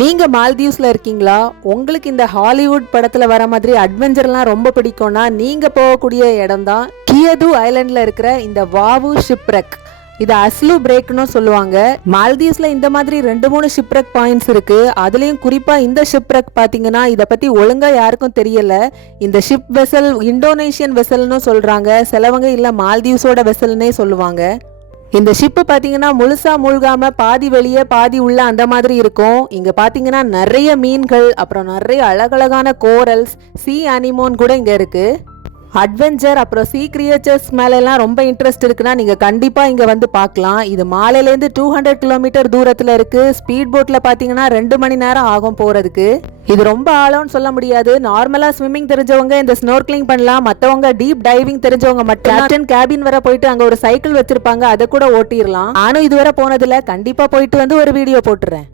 நீங்க மால்தீவ்ஸ்ல இருக்கீங்களா? உங்களுக்கு இந்த ஹாலிவுட் படத்துல வர மாதிரி அட்வென்ச்சர்லாம் ரொம்ப பிடிக்கும்னா நீங்க போகக்கூடிய இடம் தான் கியது ஐலாண்ட்ல இருக்கிற இந்த வாவு ஷிப்ரெக். இது அஸ்லு பிரேக்னு சொல்லுவாங்க. மால்தீவ்ஸ்ல இந்த மாதிரி 2-3 ஷிப்ரெக் பாயிண்ட்ஸ் இருக்கு. அதுலயும் குறிப்பா இந்த ஷிப்ரெக் பாத்தீங்கன்னா இத பத்தி ஒழுங்கா யாருக்கும் தெரியல. இந்த ஷிப் வெசல் இந்தோனேஷியன் வெசல்னு சொல்றாங்க. சிலவங்க இல்ல மால்தீவ்ஸோட வெசல்னே சொல்லுவாங்க. இந்த ஷிப்பு பார்த்தீங்கன்னா முழுசா மூழ்காம பாதி வெளியே பாதி உள்ள அந்த மாதிரி இருக்கும். இங்க பார்த்தீங்கன்னா நிறைய மீன்கள், அப்புறம் நிறைய அழகழகான கோரல்ஸ், சீ அனிமோன் கூட இங்க இருக்கு. அட்வென்ச்சர் அப்புறம் சீ கிரியேச்சர்ஸ் மேலெல்லாம் ரொம்ப இன்ட்ரெஸ்ட் இருக்குன்னா நீங்கள் கண்டிப்பாக இங்கே வந்து பார்க்கலாம். இது மாலையிலேருந்து 200 கிலோமீட்டர் தூரத்தில் இருக்குது. ஸ்பீட் போட்டில் பார்த்தீங்கன்னா 2 மணி நேரம் ஆகும் போகிறதுக்கு. இது ரொம்ப ஆழம்னு சொல்ல முடியாது. நார்மலாக ஸ்விம்மிங் தெரிஞ்சவங்க இந்த ஸ்னோர்க்லிங் பண்ணலாம். மற்றவங்க டீப் டைவிங் தெரிஞ்சவங்க மட்டும் கேபின் வர போயிட்டு அங்கே ஒரு சைக்கிள் வச்சிருப்பாங்க, அதை கூட ஓட்டிடலாம். நானும் இதுவரை போனதில்லை. கண்டிப்பாக போயிட்டு வந்து ஒரு வீடியோ போட்டுறேன்.